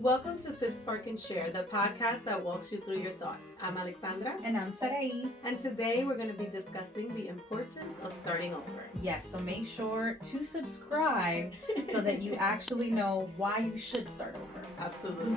Welcome to Sipsparkshare, the podcast that walks you through your thoughts. I'm Alexandra. And I'm Sarai. And today we're going to be discussing the importance of starting over. Yes, so make sure to subscribe so that you actually know why you should start over. Absolutely.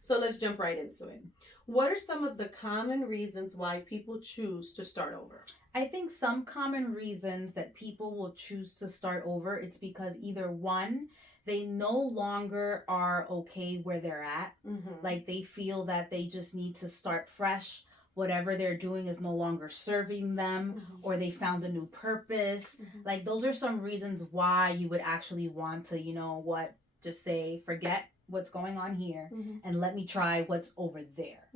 So let's jump right into it. What are some of the common reasons why people choose to start over? I think some common reasons that people will choose to start over, it's because either one, they no longer are okay where they're at. Mm-hmm. Like they feel that they just need to start fresh. Whatever they're doing is no longer serving them, or they found a new purpose. Like those are some reasons why you would actually want to, just say, forget what's going on here and let me try what's over there.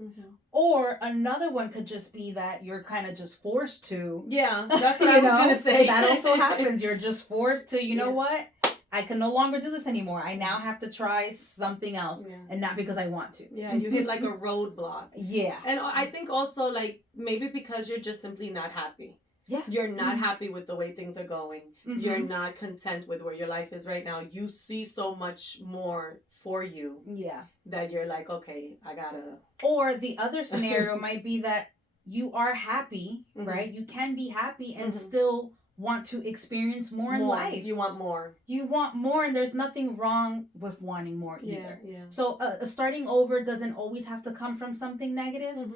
Or another one could just be that you're kind of just forced to. Yeah, that's what I was going to say. That also happens. You're just forced to, what? I can no longer do this anymore. I now have to try something else, and not because I want to. Yeah, you hit like a roadblock. Yeah. And I think also like maybe because you're just simply not happy. Yeah. You're not happy with the way things are going. You're not content with where your life is right now. You see so much more for you. Yeah. That you're like, okay, I gotta. Or the other scenario might be that you are happy, right? You can be happy and still want to experience more in life. You want more. You want more, and there's nothing wrong with wanting more either. Yeah. So starting over doesn't always have to come from something negative.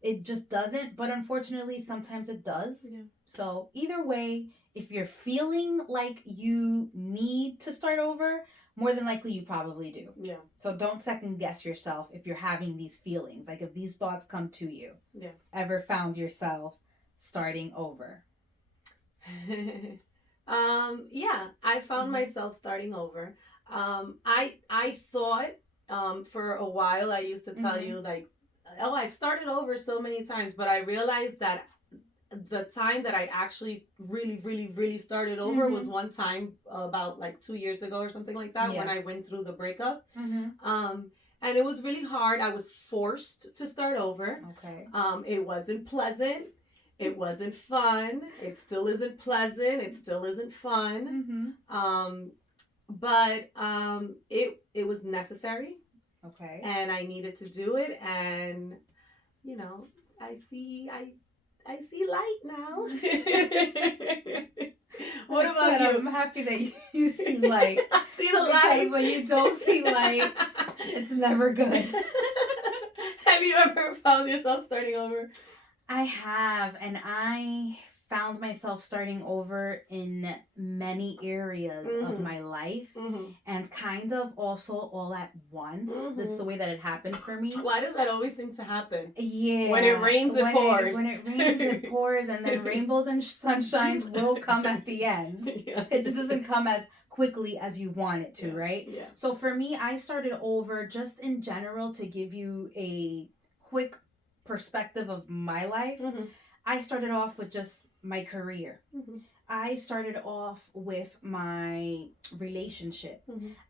It just doesn't, but unfortunately, sometimes it does. Yeah. So either way, if you're feeling like you need to start over, more than likely you probably do. Yeah. So don't second guess yourself if you're having these feelings. Like if these thoughts come to you. Yeah. Ever found yourself starting over? Yeah, I found myself starting over. I thought for a while I used to tell you like, oh, I've started over so many times, but I realized that the time that I actually really started over was one time about like 2 years ago or something like that when I went through the breakup. And it was really hard. I was forced to start over. Okay. It wasn't pleasant. It wasn't fun. It still isn't pleasant. It still isn't fun. But it was necessary. Okay. And I needed to do it, and I see light now. What about you? I'm happy that you see light. I see the light. When you don't see light, it's never good. Have you ever found yourself starting over? I have, and I found myself starting over in many areas of my life and kind of also all at once. That's the way that it happened for me. Why does that always seem to happen? Yeah. When it rains, it pours. When it rains, it pours, and then rainbows and sunshines will come at the end. Yeah. It just doesn't come as quickly as you want it to, right? Yeah. So for me, I started over just in general to give you a quick perspective of my life. I started off with just my career. I started off with my relationship.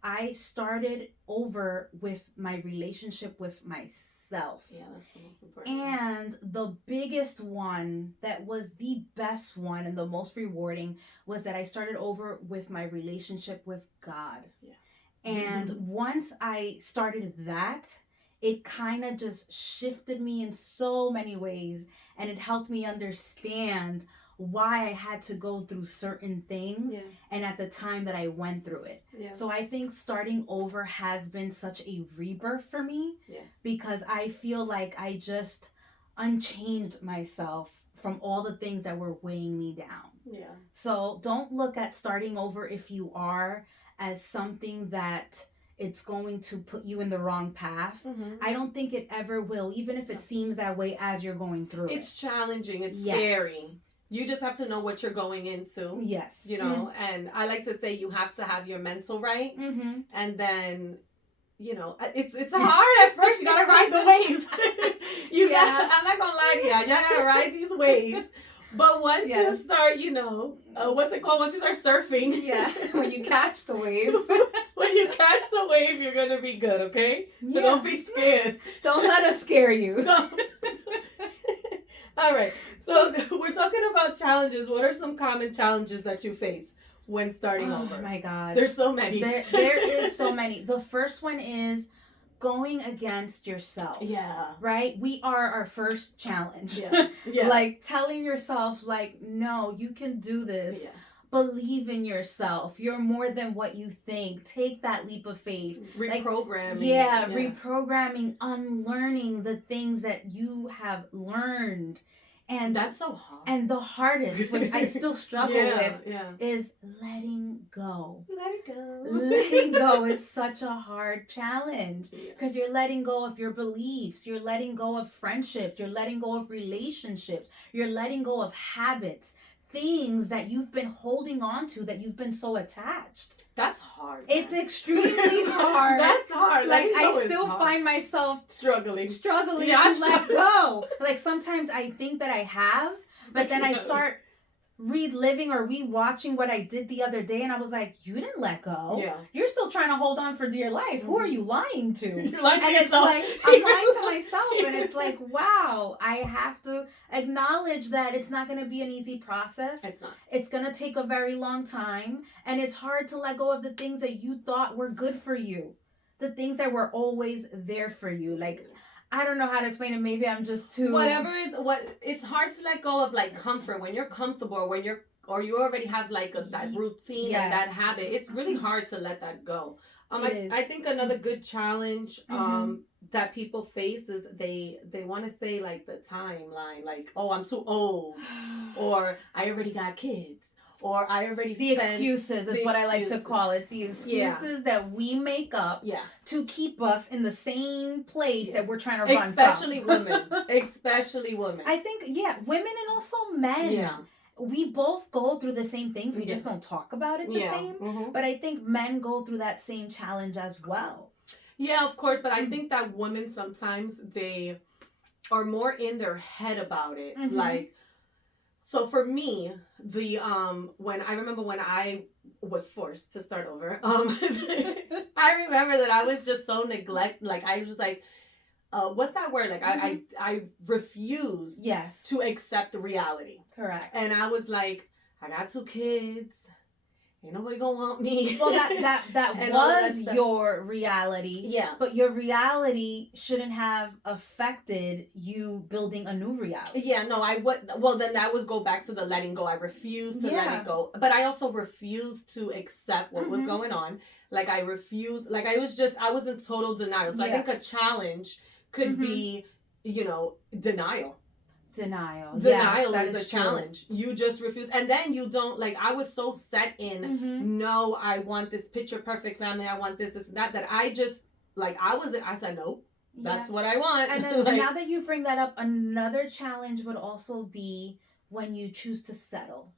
I started over with my relationship with myself. Yeah, that's the most important. And the biggest one that was the best one and the most rewarding was that I started over with my relationship with God. Yeah. And once I started that, it kind of just shifted me in so many ways, and it helped me understand why I had to go through certain things and at the time that I went through it. Yeah. So I think starting over has been such a rebirth for me because I feel like I just unchained myself from all the things that were weighing me down. Yeah. So don't look at starting over, if you are, as something that it's going to put you in the wrong path. I don't think it ever will, even if it seems that way as you're going through it. It's challenging. It's scary. You just have to know what you're going into. Yes. And I like to say you have to have your mental right. And then, it's hard at first. You got to ride the waves. I'm not going to lie to you. You got to ride these waves. But once you start, what's it called? Once you start surfing. Yeah, when you catch the waves. When you catch the wave, you're going to be good, okay? Yeah. So don't be scared. Don't let us scare you. Don't All right. So we're talking about challenges. What are some common challenges that you face when starting over? Oh my gosh. There's so many. There is so many. The first one is going against yourself. Yeah. Right? We are our first challenge. Yeah. Yeah. Like telling yourself, like, no, you can do this. Yeah. Believe in yourself. You're more than what you think. Take that leap of faith. Reprogramming. Reprogramming, unlearning the things that you have learned. And that's so hard. And the hardest, which I still struggle with, is letting go. Let it go. Letting go is such a hard challenge because you're letting go of your beliefs. You're letting go of friendships. You're letting go of relationships. You're letting go of habits. Things that you've been holding on to, that you've been so attached. That's hard. It's extremely hard. That's hard. Like I still find myself struggling to let go. Like sometimes I think that I have, but then I start reliving or rewatching what I did the other day, and I was like, you didn't let go. Yeah. You're still trying to hold on for dear life. Mm-hmm. Who are you lying to? You're lying to and yourself. It's like, I'm lying to myself, and it's like, wow, I have to acknowledge that it's not going to be an easy process. It's not. It's going to take a very long time, and it's hard to let go of the things that you thought were good for you. The things that were always there for you. Like, I don't know how to explain it. Maybe I'm just too... It's hard to let go of, like, comfort. When you're comfortable, or you already have, like, that routine and that habit, it's really hard to let that go. I think another good challenge that people face is they want to say, like, the timeline. Like, oh, I'm too old. Or I already got kids. Or I already The excuses is what I like to call it. The excuses that we make up to keep us in the same place that we're trying to run Especially women. Especially women. I think, women and also men. Yeah. We both go through the same things. We just don't talk about it the same. Mm-hmm. But I think men go through that same challenge as well. Yeah, of course. But I think that women sometimes, they are more in their head about it. Mm-hmm. Like, so for me, when I was forced to start over, I remember that I was just so like I was just like, what's that word? Like I refused to accept reality. Correct. And I was like, I got 2 kids. Ain't nobody gonna want me. Well, that was your reality. Yeah. But your reality shouldn't have affected you building a new reality. Yeah, no, well, then that would go back to the letting go. I refused to let it go. But I also refused to accept what was going on. Like, I refused, like, I was in total denial. So I think a challenge could be, denial. Denial Is a challenge. You just refuse. And then you don't, like, I was so set in, no, I want this picture perfect family. I want this, that I just, like, I said, nope, that's what I want. And then, like, now that you bring that up, another challenge would also be when you choose to settle.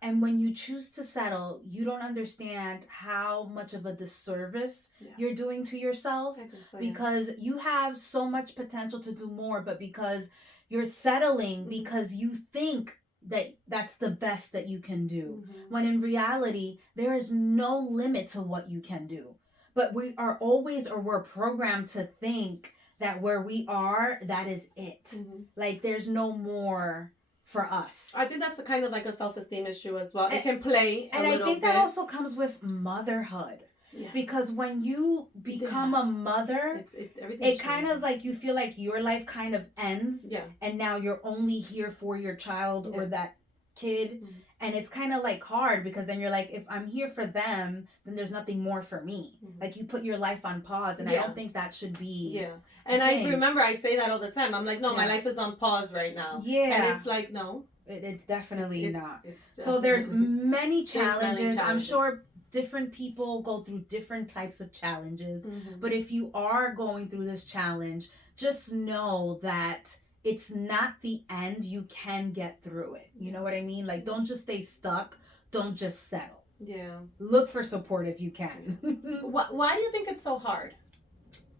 And when you choose to settle, you don't understand how much of a disservice you're doing to yourself because you have so much potential to do more, but because you're settling because you think that that's the best that you can do. When in reality, there is no limit to what you can do. But we're programmed to think that where we are, that is it. Like, there's no more for us. I think that's kind of like a self-esteem issue as well. It can play a little bit. And I think that also comes with motherhood. Yeah. Because when you become a mother, it kind of like you feel like your life kind of ends. Yeah. And now you're only here for your child or that kid. And it's kind of like hard because then you're like, if I'm here for them, then there's nothing more for me. Like, you put your life on pause, and I don't think that should be. Yeah. And I remember I say that all the time. I'm like, no, my life is on pause right now. Yeah. And it's like, no. It's definitely not. So there's many challenges. I'm sure different people go through different types of challenges. But if you are going through this challenge, just know that it's not the end. You can get through it. You know what I mean? Like, don't just stay stuck. Don't just settle. Yeah. Look for support if you can. Why do you think it's so hard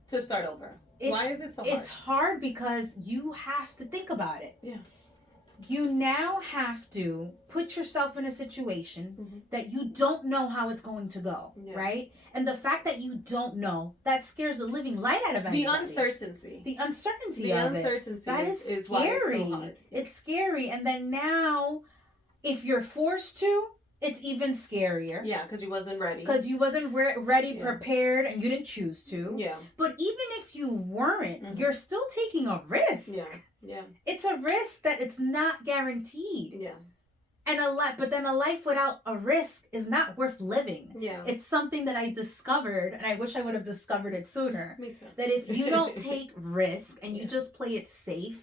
to start over? Why is it so hard? It's hard because you have to think about it. Yeah. you now have to put yourself in a situation that you don't know how it's going to go, right? And the fact that you don't know, that scares the living light out of anybody. The uncertainty. The uncertainty the of uncertainty it. That is scary. Why it's so hard. It's scary. And then now, if you're forced to, it's even scarier. Yeah, because you wasn't ready. Because you wasn't ready, prepared, and you didn't choose to. Yeah. But even if you weren't, you're still taking a risk. Yeah. Yeah. It's a risk that it's not guaranteed. Yeah. And but then a life without a risk is not worth living. Yeah. It's something that I discovered, and I wish I would have discovered it sooner. Me too. That if you don't take risk and you just play it safe,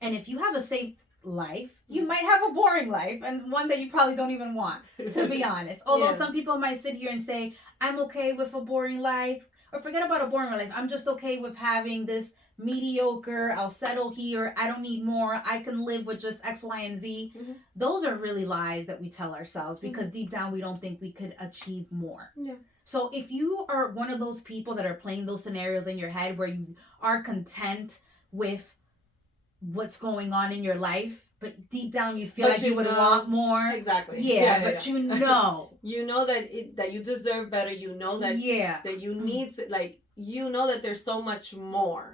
and if you have a safe life, you might have a boring life and one that you probably don't even want, to be honest. Although some people might sit here and say, I'm okay with a boring life, or forget about a boring life. I'm just okay with having this mediocre, I'll settle here, I don't need more, I can live with just X, Y, and Z. Those are really lies that we tell ourselves because deep down we don't think we could achieve more. Yeah. So if you are one of those people that are playing those scenarios in your head where you are content with what's going on in your life, but deep down you feel like you would want more. Exactly. Yeah, but you know. You know that you deserve better. You know that that you need to, like, you know that there's so much more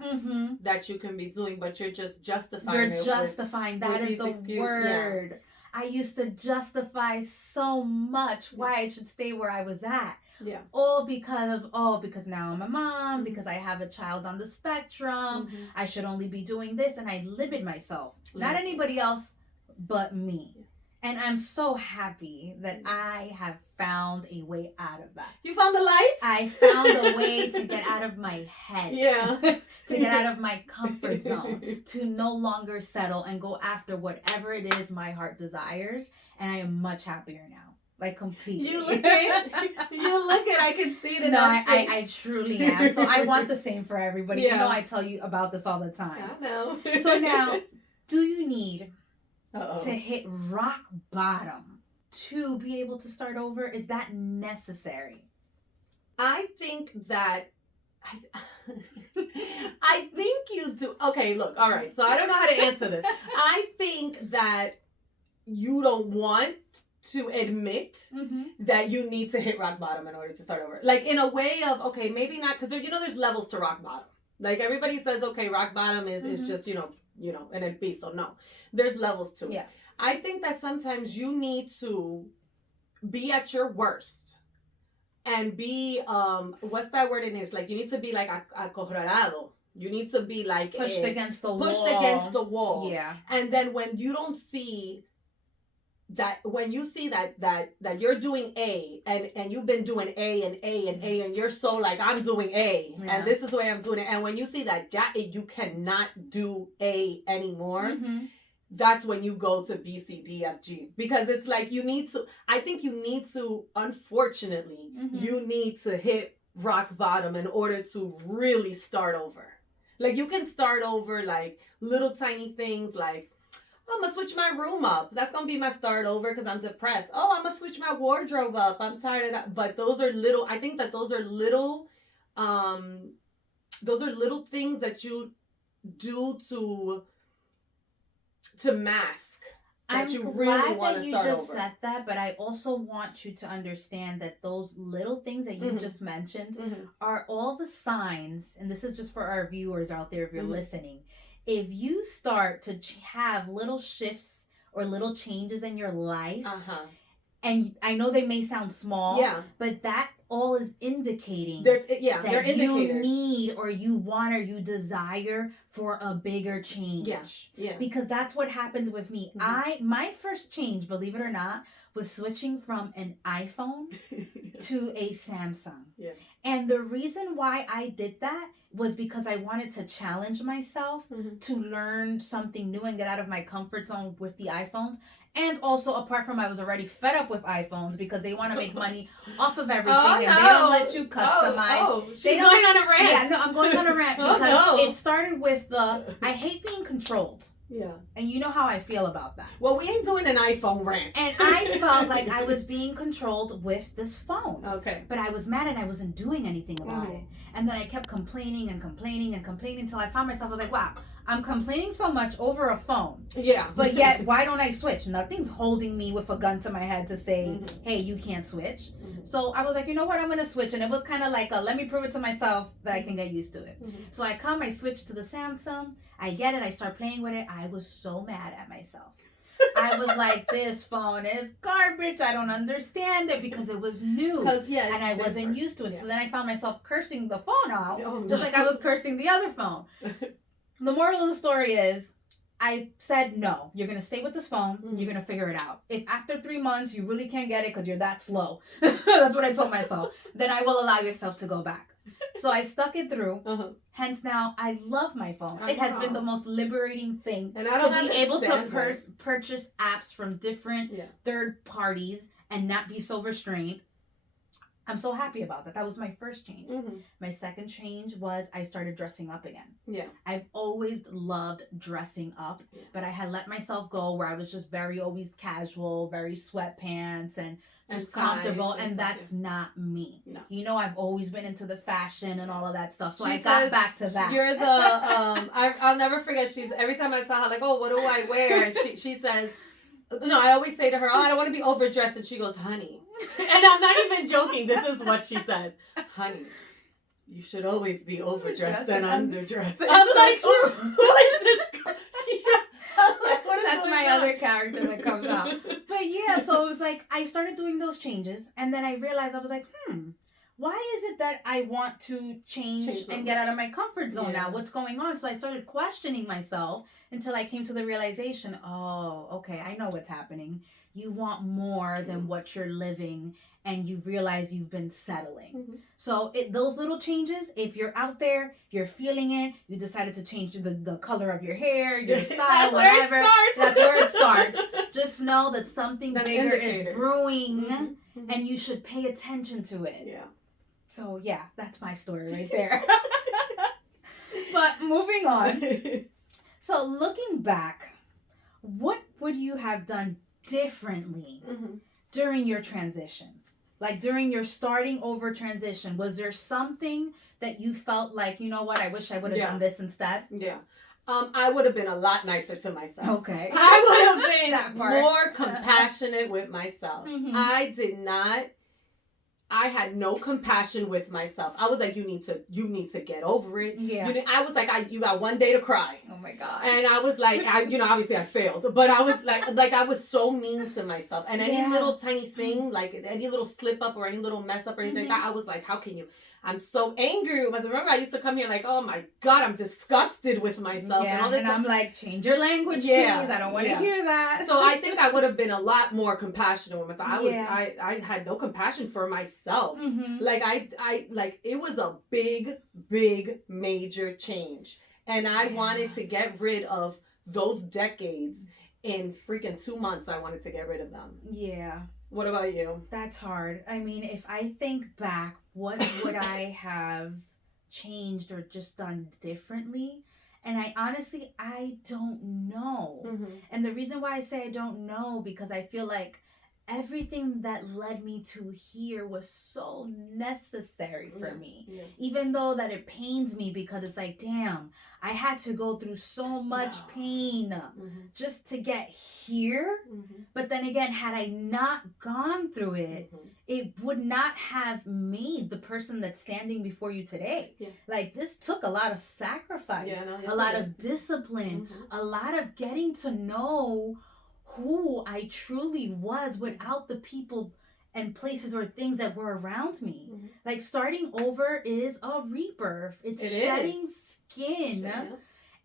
that you can be doing, but you're just justifying it. You're justifying. That is the word. Yeah. I used to justify so much why I should stay where I was at. Yeah. All because now I'm a mom, because I have a child on the spectrum. I should only be doing this, and I limit myself. Not anybody else but me. And I'm so happy that I have found a way out of that. You found the light? I found a way to get out of my head. Yeah. To get out of my comfort zone. To no longer settle and go after whatever it is my heart desires. And I am much happier now. Like, completely. You look it. I can see it in that face. I truly am. So I want the same for everybody. Yeah. You know I tell you about this all the time. I know. So now, do you need to hit rock bottom to be able to start over? Is that necessary? I think that I think you do. Okay, look. All right. So I don't know how to answer this. I think that you don't want to admit that you need to hit rock bottom in order to start over. Like, in a way of, okay, maybe not, because there's levels to rock bottom. Like, everybody says, okay, rock bottom is just, you know, and then peace. So no, there's levels to it. Yeah. I think that sometimes you need to be at your worst and be, what's that word in this? Like, you need to be like acorralado. You need to be like pushed against the wall. Yeah. And then when you don't see that, when you see that you're doing A and you've been doing A and A and A and you're so like, I'm doing A and this is the way I'm doing it. And when you see that you cannot do A anymore, that's when you go to B, C, D, F, G. Because it's like I think you need to, unfortunately, you need to hit rock bottom in order to really start over. Like, you can start over like little tiny things like, I'm going to switch my room up. That's going to be my start over because I'm depressed. Oh, I'm going to switch my wardrobe up. I'm tired of that. But those are little, I think that those are little things that you do to mask that you really want to start over. I'm glad that you just said that, but I also want you to understand that those little things that you just mentioned are all the signs, and this is just for our viewers out there if you're listening. If you start to have little shifts or little changes in your life, and I know they may sound small, but that all is indicating that you need or you want or you desire for a bigger change. Yeah. Because that's what happened with me. My first change, believe it or not, was switching from an iPhone to a Samsung. Yeah. And the reason why I did that was because I wanted to challenge myself to learn something new and get out of my comfort zone with the iPhones. And also, apart from, I was already fed up with iPhones because they want to make money off of everything and they don't let you customize. She's going on a rant. Yeah, no, I'm going on a rant because it started with I hate being controlled. Yeah. And you know how I feel about that. Well, we ain't doing an iPhone rant. And I felt like I was being controlled with this phone. Okay. But I was mad and I wasn't doing anything about it. And then I kept complaining until I found myself, I was like, wow, I'm complaining so much over a phone. Yeah. But yet, why don't I switch? Nothing's holding me with a gun to my head to say, hey, you can't switch. So I was like, you know what? I'm going to switch. And it was kind of like, let me prove it to myself that I can get used to it. So I switched to the Samsung. I get it. I start playing with it. I was so mad at myself. I was like, this phone is garbage. I don't understand it because it was new. And I wasn't used to it. Yeah. So then I found myself cursing the phone out, just like I was cursing the other phone. The moral of the story is, I said, no, you're going to stay with this phone. You're going to figure it out. If after 3 months you really can't get it because you're that slow, that's what I told myself, then I will allow yourself to go back. So I stuck it through. Hence now I love my phone. It has been the most liberating thing to be able to purchase apps from different third parties and not be so restrained. I'm so happy about that. That was my first change. My second change was I started dressing up again. Yeah. I've always loved dressing up, but I had let myself go where I was just always casual, very sweatpants and just comfortable, and that's not me. No. You know, I've always been into the fashion and all of that stuff, so I got back to that. You're the, I'll never forget, every time I tell her, like, oh, what do I wear? And she says, no, I always say to her, oh, I don't want to be overdressed, and she goes, honey. And I'm not even joking. This is what she says. Honey, you should always be overdressed than underdressed. I was like, who is this girl? That's my other character that comes out. But yeah, so it was like, I started doing those changes. And then I realized, I was like, why is it that I want to change and get out of my comfort zone now? What's going on? So I started questioning myself until I came to the realization, oh, okay, I know what's happening. You want more than what you're living, and you realize you've been settling. So those little changes, if you're out there, you're feeling it, you decided to change the color of your hair, your style, whatever. That's where it starts. Just know that something bigger is brewing, and you should pay attention to it. Yeah. So yeah, that's my story right there. But moving on. So looking back, what would you have done differently during your transition? Like during your starting over transition, was there something that you felt like, you know what, I wish I would have done this instead? Yeah. I would have been a lot nicer to myself. Okay. I would have been more compassionate with myself. I had no compassion with myself. I was like, you need to get over it. Yeah. I was like, you got one day to cry. Oh my God. And I was like, obviously I failed, but I was like I was so mean to myself. And any little tiny thing, like any little slip up or any little mess up or anything like that, I was like, how can you? I'm so angry. Because remember, I used to come here like, oh my God, I'm disgusted with myself. Yeah, and I'm like, change your language, please. I don't want to hear that. So I think I would have been a lot more compassionate with myself. I had no compassion for myself. Like it was a big, major change. And I wanted to get rid of those decades in freaking 2 months. I wanted to get rid of them. Yeah. What about you? That's hard. I mean, if I think back, what would I have changed or just done differently? And I don't know. And the reason why I say I don't know, because I feel like everything that led me to here was so necessary for me. Yeah. Even though that it pains me, because it's like, damn, I had to go through so much pain just to get here. But then again, had I not gone through it, it would not have made the person that's standing before you today. Yeah. Like, this took a lot of sacrifice, a lot of discipline, a lot of getting to know who I truly was without the people and places or things that were around me. Like, starting over is a rebirth. It's shedding skin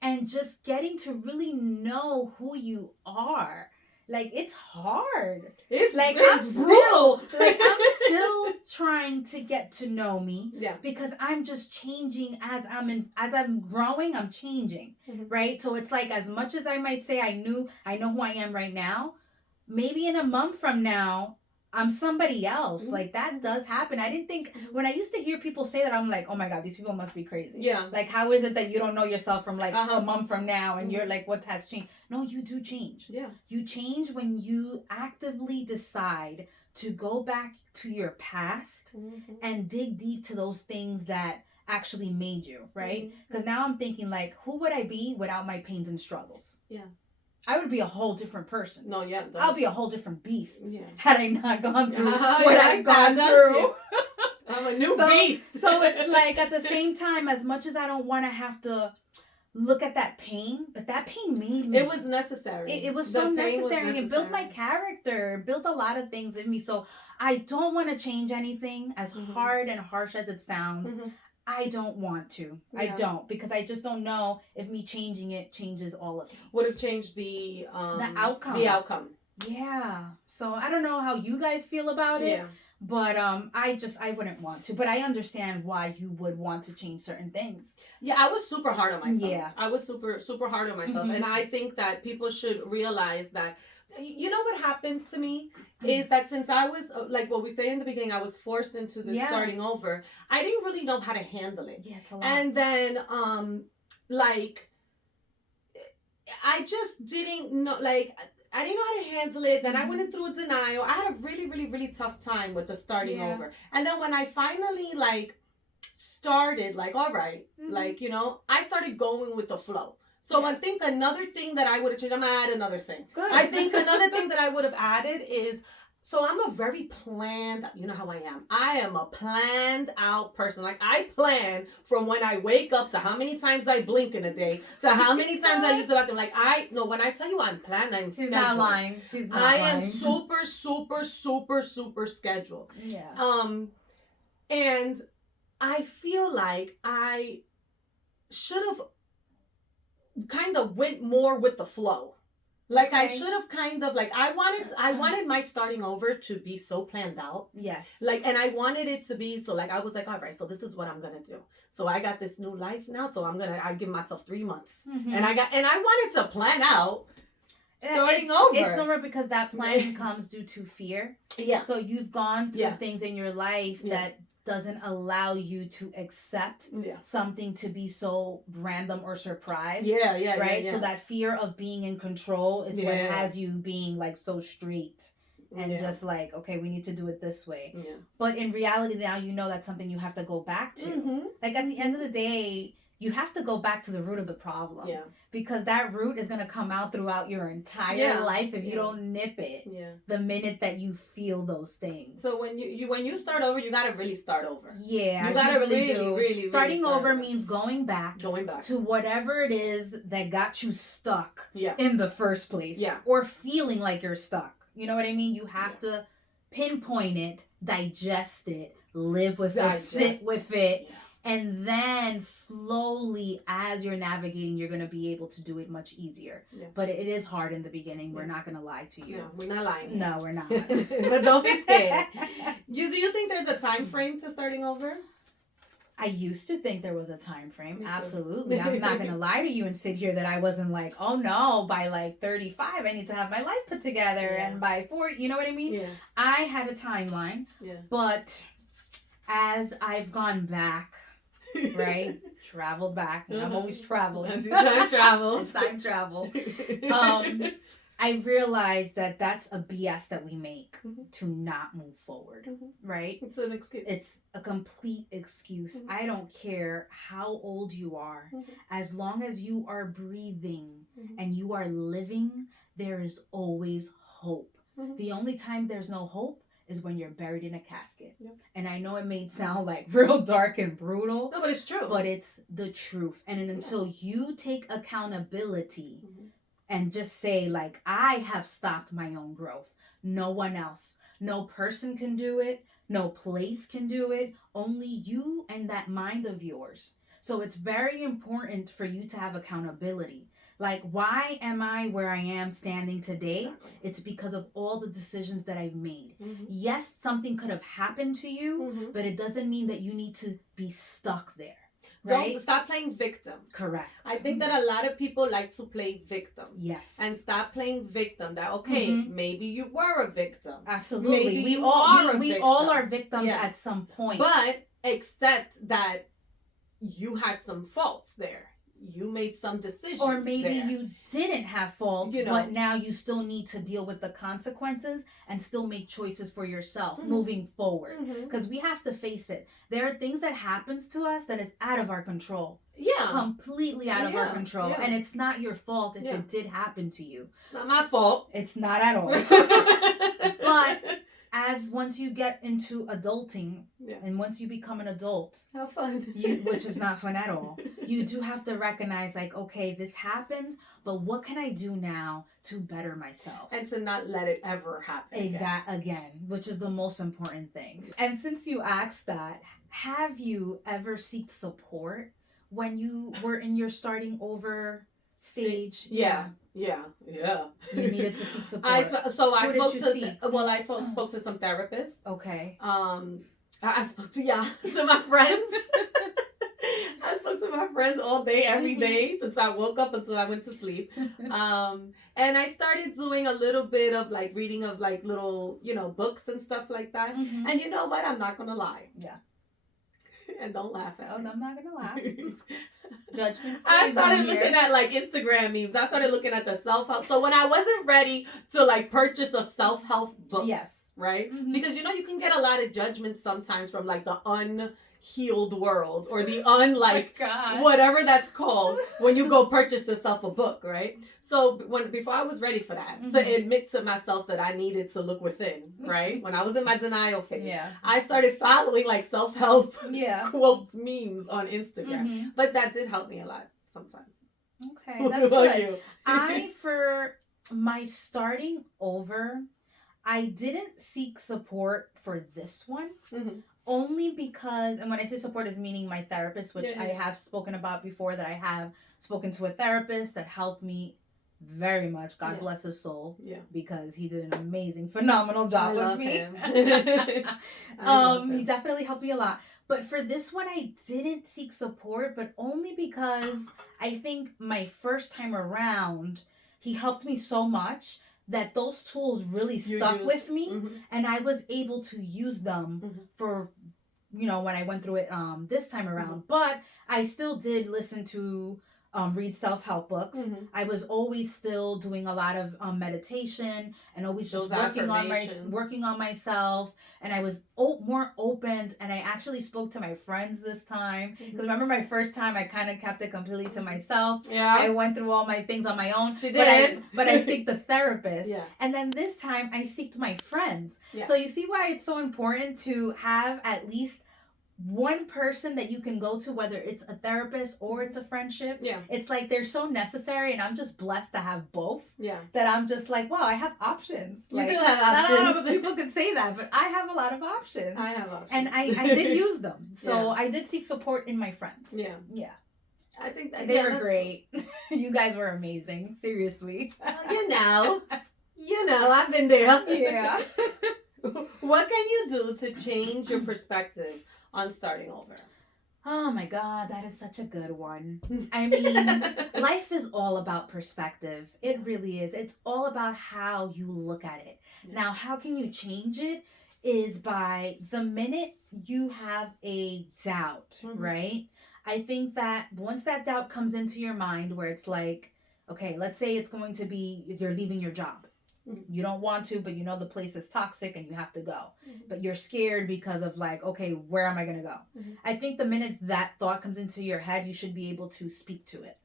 and just getting to really know who you are. Like, it's hard. It's like, it's brutal. I'm still trying to get to know me. Yeah. Because I'm just changing as I'm growing, I'm changing. Right? So it's like, as much as I might say I know who I am right now, maybe in a month from now, I'm somebody else. Like, that does happen. I didn't think, when I used to hear people say that, I'm like, oh my God, these people must be crazy. Yeah. Like, how is it that you don't know yourself from like a month from now and you're like, what has changed? No, you do change. Yeah. You change when you actively decide to go back to your past and dig deep to those things that actually made you, right? Because now I'm thinking like, who would I be without my pains and struggles? Yeah. I would be a whole different person. No, yeah. I'll be a whole different beast had I not gone through what I've gone through. I'm a new beast. So it's like at the same time, as much as I don't want to have to look at that pain, but that pain made me. It was necessary. It was so necessary. It built my character, built a lot of things in me. So I don't want to change anything, as hard and harsh as it sounds. I don't want to. I don't, because I just don't know if me changing it changes all of it. Would have changed the outcome. The outcome. Yeah. So I don't know how you guys feel about it. Yeah. But I wouldn't want to. But I understand why you would want to change certain things. Yeah, I was super hard on myself. Yeah. I was super hard on myself. And I think that people should realize that, you know what happened to me is that since I was, like what we say in the beginning, I was forced into this starting over, I didn't really know how to handle it. Yeah, it's a lot. And then, like, I just didn't know, like, I didn't know how to handle it. Then I went through a denial. I had a really tough time with the starting over. And then when I finally, like, started, like, all right, like, you know, I started going with the flow. So I think another thing that I would have changed, I'm going to add another thing. Good. I think another thing that I would have added is, so I'm a very planned, you know how I am. I am a planned out person. Like, I plan from when I wake up to how many times I blink in a day to how many times I use the bathroom. Like, when I tell you I'm planned, I'm She's scheduled. not lying. She's not I lying. am super scheduled. Yeah. And I feel like I should have kind of went more with the flow. Like, I should have kind of, like, I wanted my starting over to be so planned out. Yes. Like, and I wanted it to be, so, like, I was like, all right, so this is what I'm going to do. So I got this new life now, so I give myself 3 months. And I wanted to plan out starting over. It's normal because that planning comes due to fear. Yeah. So you've gone through things in your life that doesn't allow you to accept something to be so random or surprise. Yeah. Right? So that fear of being in control is what has you being like so straight and just like, okay, we need to do it this way. Yeah. But in reality now you know that's something you have to go back to. Like at the end of the day, you have to go back to the root of the problem. Yeah. Because that root is going to come out throughout your entire life if you don't nip it. Yeah. The minute that you feel those things. So when you start over, you got to really start over. Yeah. You got to really starting over over means going back to whatever it is that got you stuck in the first place. Yeah. Or feeling like you're stuck. You know what I mean? You have to pinpoint it, digest it, live with it, sit with it. Yeah. And then slowly, as you're navigating, you're going to be able to do it much easier. Yeah. But it is hard in the beginning. We're not going to lie to you. No, we're not lying. No, we're not. But don't be scared. Do you think there's a time frame to starting over? I used to think there was a time frame. Absolutely. I'm not going to lie to you and sit here that I wasn't like, oh no, by like 35, I need to have my life put together. Yeah. And by 40, you know what I mean? Yeah. I had a timeline. Yeah. But as I've gone back, right? Traveled back. And I'm always traveling. It's time travel. It's time travel. I realized that that's a BS that we make to not move forward, right? It's an excuse. It's a complete excuse. I don't care how old you are. As long as you are breathing and you are living, there is always hope. The only time there's no hope is when you're buried in a casket. Yep. And I know it may sound like real dark and brutal. No, but it's true. But it's the truth. And until you take accountability and just say, like, I have stopped my own growth. No one else. No person can do it. No place can do it. Only you and that mind of yours. So it's very important for you to have accountability. Like, why am I where I am standing today? Exactly. It's because of all the decisions that I've made. Yes, something could have happened to you, but it doesn't mean that you need to be stuck there. Right? Don't stop playing victim. Correct. I think that a lot of people like to play victim. Yes. And stop playing victim. That, okay, maybe you were a victim. Absolutely. Maybe we all are victims at some point. But accept that you had some faults there. you made some decisions. Or maybe there. you didn't have faults, You know. but now you still need to deal with the consequences and still make choices for yourself Mm-hmm. moving forward. Mm-hmm. Because we have to face it. There are things that happens to us that is out of our control. Yeah. Completely out of our control. Yeah. And it's not your fault if it did happen to you. It's not my fault. It's not at all. But as once you get into adulting and once you become an adult, have fun. Which is not fun at all, you do have to recognize, like, okay, this happened, but what can I do now to better myself? And to not let it ever happen. Again, which is the most important thing. And since you asked that, have you ever sought support when you were in your starting over stage? Yeah. You needed to seek support. I spoke to some therapists. Okay. I spoke to my friends. I spoke to my friends all day, every day, since I woke up until I went to sleep. And I started doing a little bit of like reading of like little, books and stuff like that. Mm-hmm. And you know what? I'm not gonna lie. Yeah. And don't laugh at me. I'm not gonna laugh. Judgment. I started looking at like Instagram memes. I started looking at the self-help. So when I wasn't ready to like purchase a self-help book. Yes. Right? Mm-hmm. Because you can get a lot of judgment sometimes from like the unhealed world or the whatever that's called when you go purchase yourself a book, right? So before I was ready for that, to admit to myself that I needed to look within, right? When I was in my denial phase, I started following like self-help quotes, memes on Instagram. Mm-hmm. But that did help me a lot sometimes. Okay, that's good. For my starting over, I didn't seek support for this one. Mm-hmm. Only because, and when I say support is meaning my therapist, which I have spoken about before, that I have spoken to a therapist that helped me very much. God bless his soul. Yeah. Because he did an amazing, phenomenal job with me. Him. He definitely helped me a lot. But for this one, I didn't seek support, but only because I think my first time around, he helped me so much that those tools really stuck with me, and I was able to use them for, when I went through it this time around. But I still did listen to read self-help books. I was always still doing a lot of meditation and always just working on myself. And I was more open, and I actually spoke to my friends this time. Because remember my first time, I kind of kept it completely to myself. Yeah. I went through all my things on my own. She did. But I seeked the therapist. Yeah. And then this time, I seeked my friends. Yeah. So you see why it's so important to have at least one person that you can go to, whether it's a therapist or it's a friendship. Yeah. It's like they're so necessary, and I'm just blessed to have both. Yeah. That I'm just like, wow, I have options. You do have options. I don't know if people could say that, but I have a lot of options. I have options. And I did use them. So I did seek support in my friends. Yeah. Yeah. I think that they were great. You guys were amazing. Seriously. I've been there. Yeah. What can you do to change your perspective on starting over? Oh my God, that is such a good one. I mean, life is all about perspective. It really is. It's all about how you look at it. Yeah. Now, how can you change it is by the minute you have a doubt, right? I think that once that doubt comes into your mind where it's like, okay, let's say it's going to be you're leaving your job. You don't want to, but the place is toxic and you have to go. But you're scared because of like, okay, where am I going to go? I think the minute that thought comes into your head, you should be able to speak to it.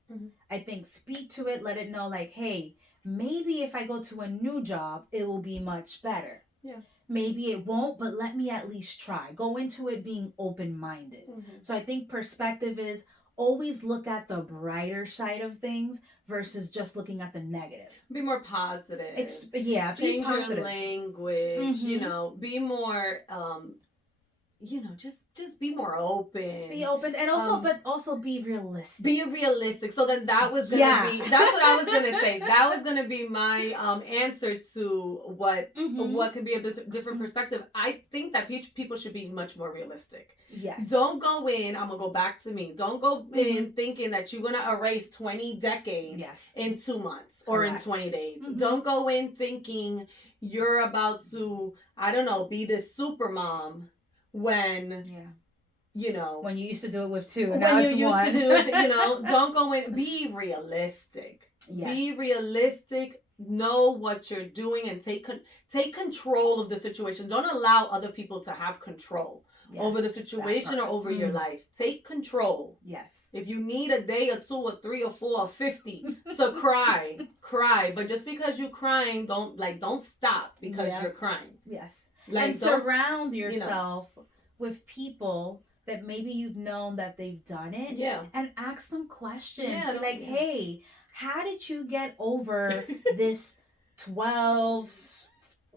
I think speak to it, let it know like, hey, maybe if I go to a new job, it will be much better. Yeah. Maybe it won't, but let me at least try. Go into it being open-minded. So I think perspective is always look at the brighter side of things versus just looking at the negative. Be more positive. Change be positive. Your language. Be more just be more open. Be open, and also, but also be realistic. Be realistic. So then that was gonna be. That's what I was gonna say. That was gonna be my answer to what can be a different perspective. I think that people should be much more realistic. Yes. Don't go in. I'm gonna go back to me. Don't go in thinking that you're gonna erase 20 decades in 2 months or in 20 days. Don't go in thinking you're about to, I don't know, be this super mom when you know, when you used to do it with 2, and when now you it's used 1. to do it, you know, don't go in. Be realistic. Yes. Be realistic. Know what you're doing and take control of the situation. Don't allow other people to have control over the situation or over your life. Take control. Yes. If you need a day or 2 or 3 or 4 or 50 to cry. But just because you're crying, don't stop because you're crying. Yes. Like, and surround yourself with people that maybe you've known that they've done it. Yeah. And ask them questions. Yeah, Like, hey, how did you get over this 12,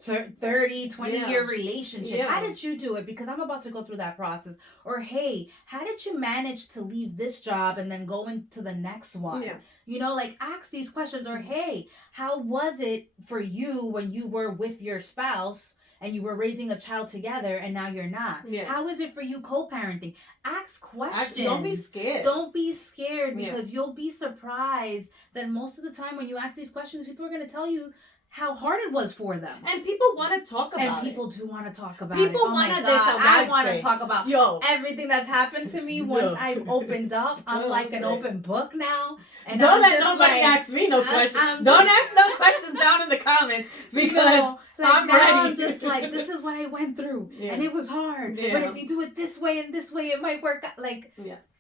30, 20-year relationship? Yeah. How did you do it? Because I'm about to go through that process. Or, hey, how did you manage to leave this job and then go into the next one? Yeah. You know, like, ask these questions. Or, hey, how was it for you when you were with your spouse and you were raising a child together and now you're not? Yeah. How is it for you co-parenting? Ask questions. Don't be scared. Don't be scared, because you'll be surprised that most of the time when you ask these questions, people are going to tell you how hard it was for them. And people want to talk about it. And people do want to talk about people it. Oh want my to. God. I want to talk about everything that's happened to me Yo. once I've opened up. I'm like an open book now. And don't I'm let just nobody ask me no questions. Don't ask no questions down in the comments, because I'm now ready. I'm just like, this is what I went through. Yeah. And it was hard. Yeah. But if you do it this way and this way, it might work out. Like,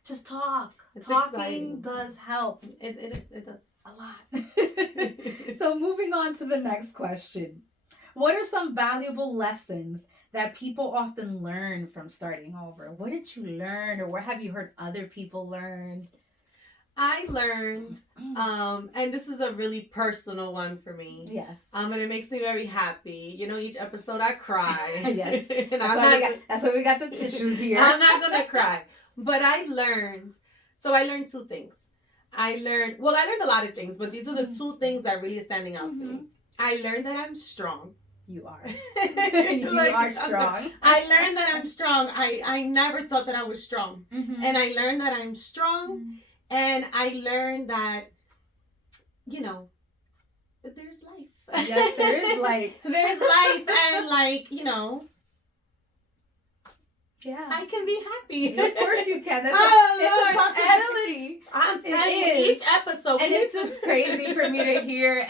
just talk. It's Talking exciting. does help. It does. A lot. So moving on to the next question. What are some valuable lessons that people often learn from starting over? What did you learn, or what have you heard other people learn? I learned, and this is a really personal one for me. Yes. And it makes me very happy. You know, each episode I cry. Yes. And That's why we got the tissues here. I'm not going to cry. But I learned 2 things. I learned a lot of things, but these are the 2 things that really are standing out to me. I learned that I'm strong. You are. You are strong. I learned that I'm strong. I never thought that I was strong. Mm-hmm. And I learned that I'm strong. Mm-hmm. And I learned that, you know, there's life. Yes, there is life. There's life, and like, you know, I can be happy. Of course you can. It's a possibility. I'm telling you, each episode. And it's just crazy for me to hear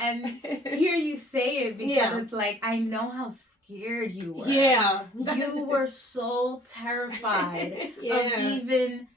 you say it, because it's like, I know how scared you were. Yeah. You were so terrified of even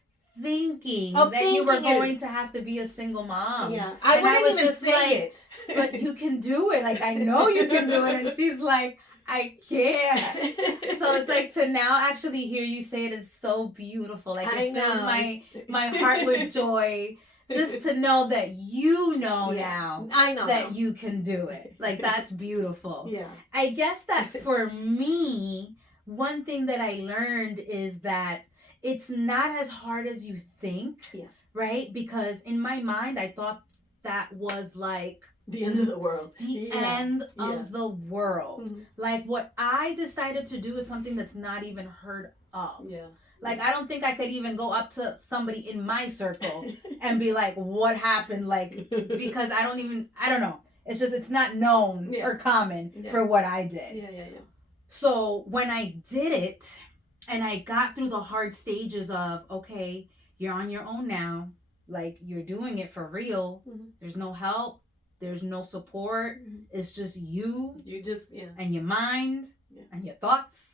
thinking that you were going to have to be a single mom. Yeah. I wouldn't even say it. But you can do it. Like, I know you can do it. And she's like, I can't. So it's like, to now actually hear you say it is so beautiful. Like, it fills my heart with joy, just to know that you know now that you can do it. Like, that's beautiful. Yeah. I guess that for me, one thing that I learned is that it's not as hard as you think. Yeah. Right? Because in my mind, I thought that was like the end of the world. The end of the world. Mm-hmm. Like, what I decided to do is something that's not even heard of. Yeah. Like, I don't think I could even go up to somebody in my circle and be like, what happened? Like, because I don't know. It's just, it's not known or common for what I did. Yeah. So when I did it, and I got through the hard stages of, okay, you're on your own now. Like, you're doing it for real. Mm-hmm. There's no help. There's no support. Mm-hmm. It's just you. And your mind and your thoughts.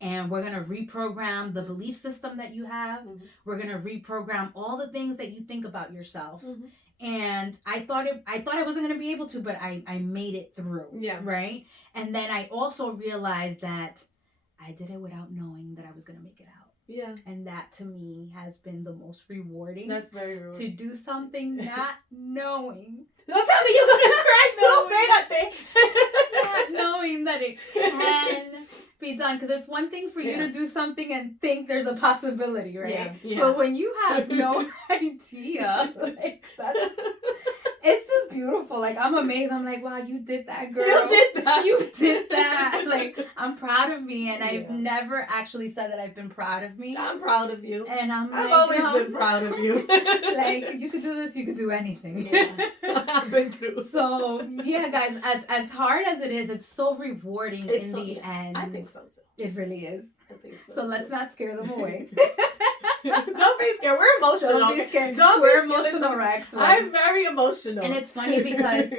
And we're going to reprogram the belief system that you have. Mm-hmm. We're going to reprogram all the things that you think about yourself. Mm-hmm. And I thought I wasn't going to be able to, but I made it through. Yeah. Right? And then I also realized that I did it without knowing that I was going to make it out. Yeah. And that, to me, has been the most rewarding. That's very rewarding. To do something not knowing. Don't tell me you're going to cry too bad, I think. Not knowing that it can be done. Because it's one thing for you to do something and think there's a possibility, right? Yeah. But when you have no idea, like, it's just beautiful. Like, I'm amazed. I'm like, wow, you did that, girl. You did that. You did that. Like, I'm proud of me. And I've Yeah. never actually said that I've been proud of me. I'm proud of you. And I've like, always been proud of you. like, you could do this, you could do anything. Yeah. I've been through. So, yeah, guys, as hard as it is, it's so rewarding It's in so, the end. I think so too. It really is. I think so. So let's not scare them away. Don't be scared. We're emotional. Don't be scared. Don't We're be scared. emotional wrecks. I'm very emotional. And it's funny because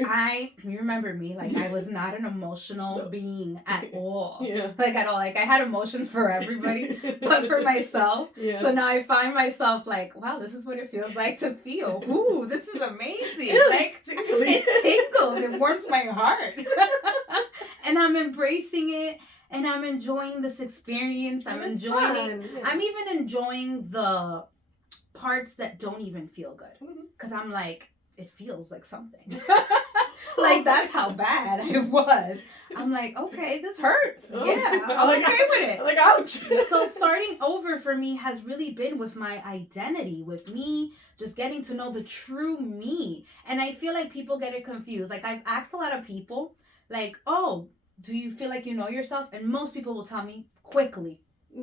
you remember me, like, I was not an emotional being at all. Yeah. Like, at all. Like, I had emotions for everybody, but for myself. Yeah. So now I find myself like, wow, this is what it feels like to feel. Ooh, this is amazing. It Like, tingly. it tingles. It warms my heart. And I'm embracing it. And I'm enjoying this experience. I'm enjoying it. Yeah. I'm even enjoying the parts that don't even feel good. Because I'm like, it feels like something. Like, that's how bad I was. I'm like, okay, this hurts. Yeah, I'm Like, okay with it. Like, ouch. So starting over for me has really been with my identity, with me just getting to know the true me. And I feel like people get it confused. Like, I've asked a lot of people, like, oh, do you feel like you know yourself? And most people will tell me quickly,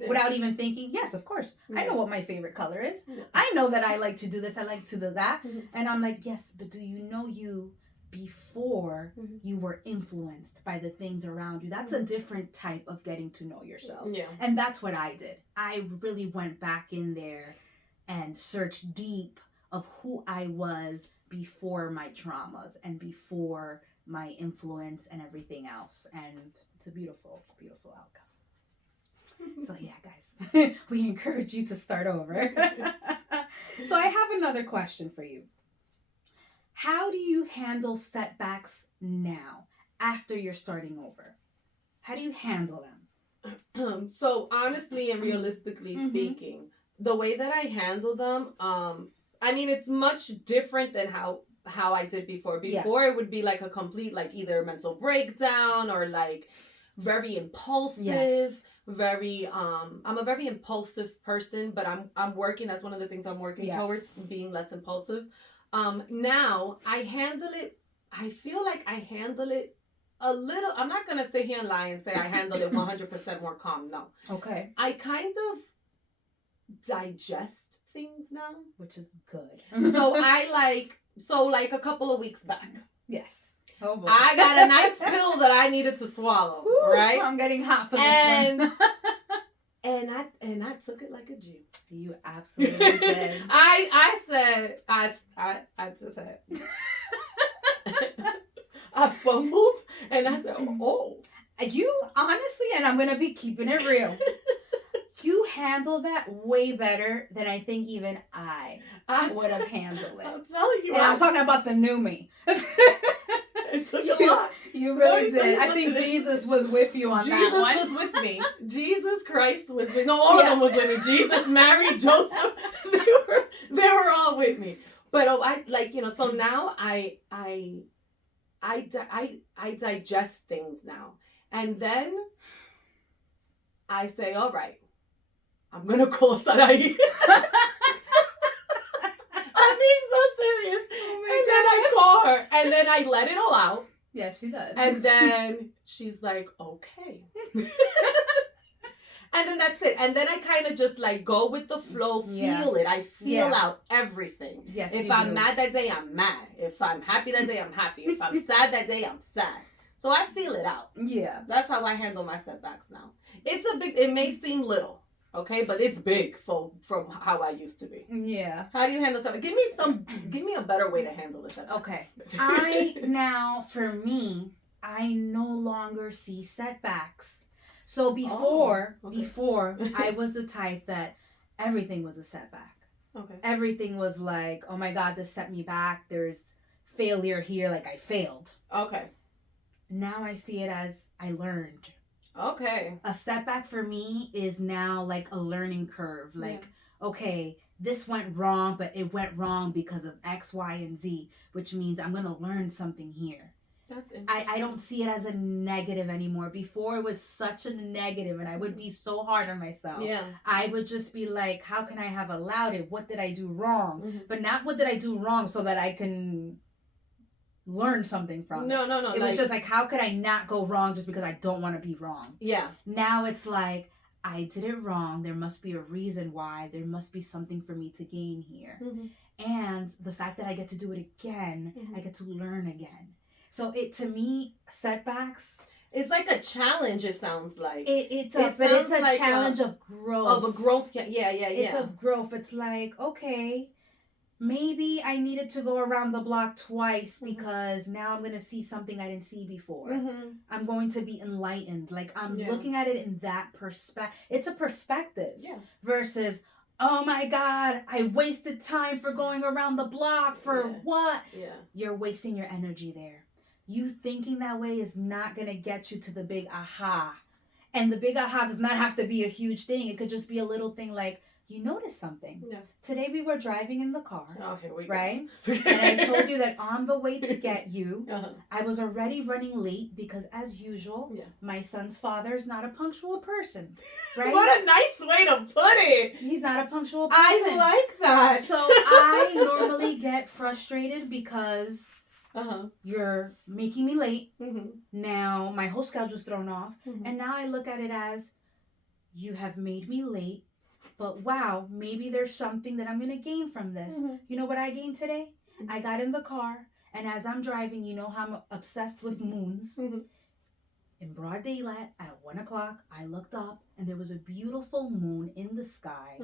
without even thinking, yes, of course. I know what my favorite color is. Yeah. I know that I like to do this, I like to do that. Mm-hmm. And I'm like, yes, but do you know you before you were influenced by the things around you? That's a different type of getting to know yourself. Yeah. And that's what I did. I really went back in there and searched deep of who I was before my traumas and before my influence and everything else. And it's a beautiful, beautiful outcome. So yeah, guys, we encourage you to start over. So I have another question for you. How do you handle setbacks now after you're starting over? How do you handle them? So honestly and realistically speaking, the way that I handle them, I mean, it's much different than how I did before. Before it would be like a complete, like, either mental breakdown or like very impulsive. Yes. Very I'm a very impulsive person, but I'm working, that's one of the things I'm working towards, being less impulsive. Now I feel like I handle it a little, I'm not gonna sit here and lie and say I handle it 100% more calm. No. Okay. I kind of digest things now, Which is good. so like a couple of weeks back, Yes. Oh boy. I got a nice pill that I needed to swallow. Woo, right? I'm getting hot for this one. and I took it like a G. You absolutely did. I just said I fumbled and I said, oh. You honestly, and I'm gonna be keeping it real, you handled that way better than I think even I would have handled it. I'm telling you. And I'm talking about the new me. It took a lot. You really Let me tell did. you I think something. Jesus was with you on Jesus that one. was with me. Jesus Christ was with me. No, all of them was with me. Jesus, Mary, Joseph. They were all with me. But so now I digest things now. And then I say, all right, I'm gonna call Sarai. I'm being so serious. And then I call her and then I let it all out. Yeah, she does. And then she's like, okay. And then that's it. And then I kind of just like go with the flow, feel it. I feel out everything. Yes, if I'm mad that day, I'm mad. If I'm happy that day, I'm happy. If I'm sad that day, I'm sad. So I feel it out. Yeah. That's how I handle my setbacks now. It may seem little, okay? But it's big from how I used to be. Yeah. How do you handle setbacks? Give me a better way to handle this. Okay. For me, I no longer see setbacks. So before I was the type that everything was a setback. Okay. Everything was like, oh my God, this set me back. There's failure here. Like, I failed. Okay. Now I see it as I learned. Okay. A setback for me is now like a learning curve. Like, okay, this went wrong, but it went wrong because of X, Y, and Z, which means I'm going to learn something here. That's interesting. I don't see it as a negative anymore. Before it was such a negative and I would be so hard on myself. Yeah. I would just be like, how can I have allowed it? What did I do wrong? Mm-hmm. But not what did I do wrong so that I can learn something from it. No. It was just like, how could I not go wrong just because I don't want to be wrong? Yeah. Now it's like, I did it wrong. There must be a reason why. There must be something for me to gain here. And the fact that I get to do it again, I get to learn again. So to me, setbacks... It's like a challenge, it sounds like. It's a like challenge of growth. Of a growth, yeah. It's of growth. It's like, okay, maybe I needed to go around the block twice because now I'm going to see something I didn't see before. I'm going to be enlightened. Like, I'm looking at it in that perspective. It's a perspective. Yeah. Versus, oh my God, I wasted time for going around the block for what? Yeah. You're wasting your energy there. You thinking that way is not going to get you to the big aha. And the big aha does not have to be a huge thing. It could just be a little thing like, you noticed something. Yeah. Today we were driving in the car. Oh, here we go. Right? And I told you that on the way to get you, I was already running late because, as usual, my son's father is not a punctual person. Right? What a nice way to put it. He's not a punctual person. I like that. So I normally get frustrated because... you're making me late. Now my whole schedule's thrown off. And now I look at it as, you have made me late, but wow, maybe there's something that I'm going to gain from this. You know what I gained today? I got in the car, and as I'm driving, you know how I'm obsessed with moons. In broad daylight at 1 o'clock, I looked up, and there was a beautiful moon in the sky.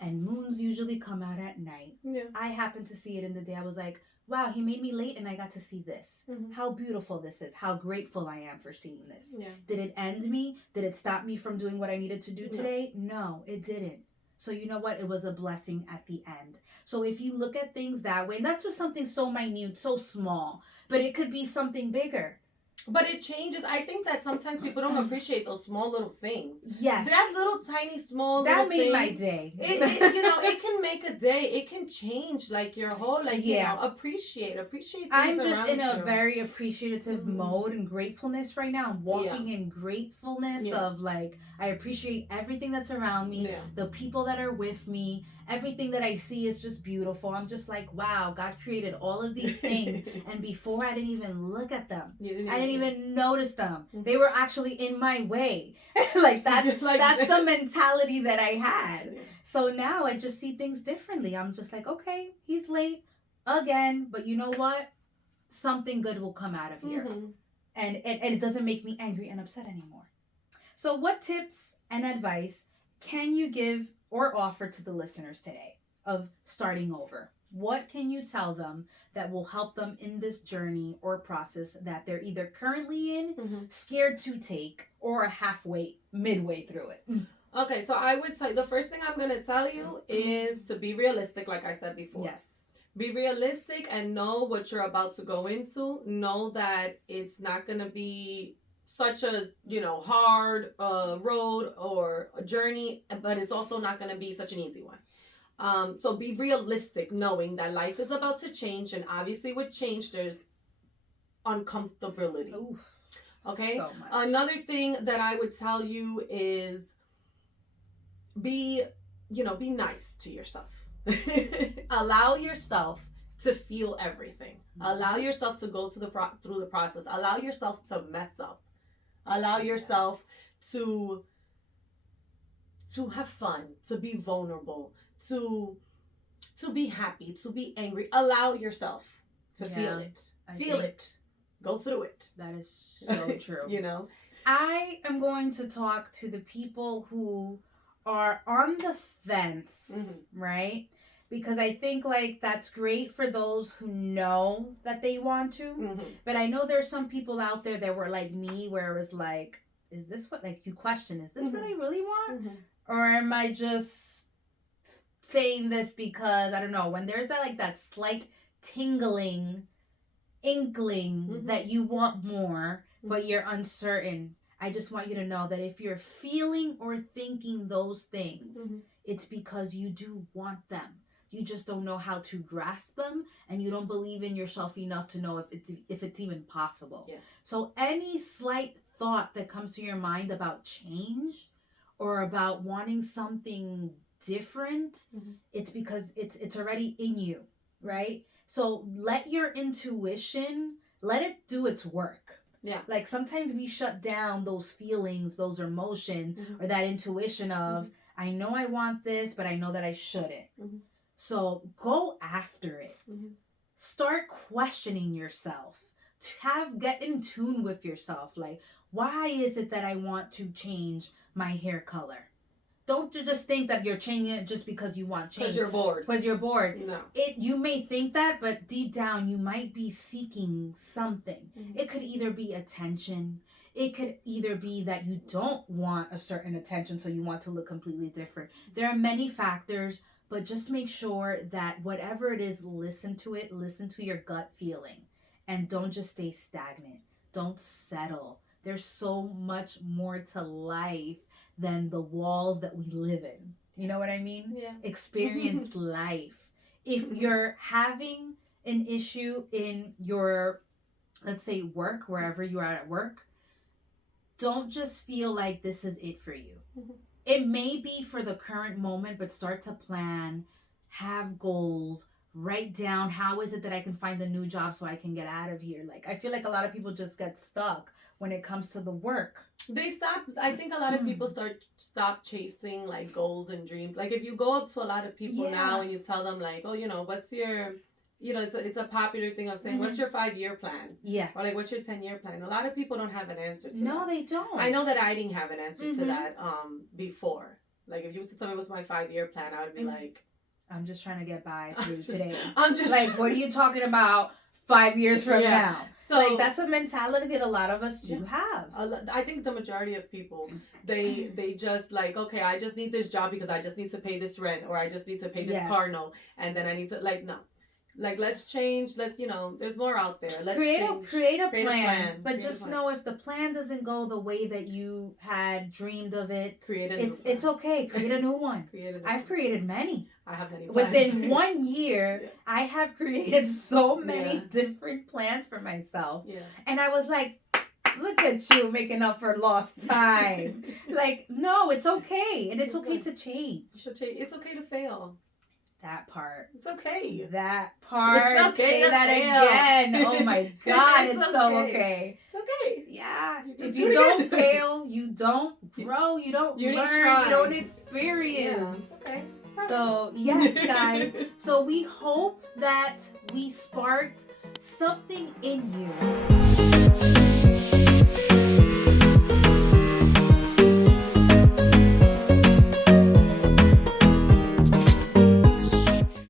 And moons usually come out at night. I happened to see it in the day. I was like, wow, he made me late and I got to see this. How beautiful this is. How grateful I am for seeing this. Did it end me? Did it stop me from doing what I needed to do today? No, it didn't. So you know what? It was a blessing at the end. So if you look at things that way, and that's just something so minute, so small, but it could be something bigger. But it changes. I think that sometimes people don't appreciate those small little things. Yes. That little tiny small that little made thing, my day. It can make a day. It can change like your whole appreciate things I'm just around in a you. very appreciative mode and gratefulness right now. I'm walking in gratefulness of like, I appreciate everything that's around me, the people that are with me. Everything that I see is just beautiful. I'm just like, wow, God created all of these things. And before I didn't even look at them. I didn't even notice them. They were actually in my way. Like that's the mentality that I had. So now I just see things differently. I'm just like, okay, he's late again. But you know what? Something good will come out of here. And it doesn't make me angry and upset anymore. So what tips and advice can you give or offer to the listeners today of starting over? What can you tell them that will help them in this journey or process that they're either currently in, scared to take, or midway through it? Okay, so I would say the first thing I'm going to tell you is to be realistic, like I said before. Yes. Be realistic and know what you're about to go into. Know that it's not going to be such a hard road or a journey, but it's also not going to be such an easy one. So be realistic, knowing that life is about to change, and obviously with change there's uncomfortability. Oof, okay, so much. Another thing that I would tell you is be nice to yourself. Allow yourself to feel everything. Allow yourself to go through the process. Allow yourself to mess up. Allow yourself to have fun, to be vulnerable, to be happy, to be angry. Allow yourself to feel it. Feel it. Go through it. That is so true. I am going to talk to the people who are on the fence, right? Because I think like that's great for those who know that they want to. But I know there's some people out there that were like me, where it was like, is this what, like, you question, is this what I really want? Or am I just saying this because, I don't know, when there's that slight inkling that you want more, but you're uncertain. I just want you to know that if you're feeling or thinking those things, it's because you do want them. You just don't know how to grasp them, and you don't believe in yourself enough to know if it's even possible. Yeah. So any slight thought that comes to your mind about change or about wanting something different, it's because it's already in you, right? So let your intuition, let it do its work. Yeah. Like sometimes we shut down those feelings, those emotions, or that intuition of, I know I want this, but I know that I shouldn't. So go after it. Start questioning yourself. Get in tune with yourself. Like, why is it that I want to change my hair color? Don't you just think that you're changing it just because you want change. Because you're bored. Because you're bored. No. You may think that, but deep down you might be seeking something. It could either be attention. It could either be that you don't want a certain attention, so you want to look completely different. There are many factors, but just make sure that whatever it is, listen to it. Listen to your gut feeling. And don't just stay stagnant. Don't settle. There's so much more to life than the walls that we live in. You know what I mean? Yeah. Experience life. If you're having an issue in your, let's say, work, wherever you are at work, don't just feel like this is it for you. It may be for the current moment, but start to plan, have goals, write down how is it that I can find a new job so I can get out of here. Like, I feel like a lot of people just get stuck when it comes to the work. I think a lot of people stop chasing like goals and dreams. Like if you go up to a lot of people now and you tell them like, oh, what's your, it's a popular thing of saying, what's your 5-year plan? Yeah. Or like, what's your 10-year plan? A lot of people don't have an answer to that. No, they don't. I know that I didn't have an answer to that before. Like if you were to tell me what's my 5-year plan, I would be like, I'm just trying to get by through today. I'm just like, what are you talking about 5 years from now? So like that's a mentality that a lot of us do have. I think the majority of people, they just like, okay, I just need this job because I just need to pay this rent, or I just need to pay this car note, and then I need to no. Like, let's change. Let's, there's more out there. Let's create a plan. But just know know if the plan doesn't go the way that you had dreamed of it, it's okay. Create a new one. I've created many. I have many plans. Within 1 year, I have created so many different plans for myself. Yeah. And I was like, look at you making up for lost time. Like, no, it's okay. And it's okay to change. You should change. It's okay to fail. That part. It's okay. That part. It's okay. Say that again. Oh my God. it's so okay. It's okay. Yeah. If you don't fail, you don't grow, you don't learn, you don't experience. Yeah. It's okay. So, yes, guys. So we hope that we sparked something in you.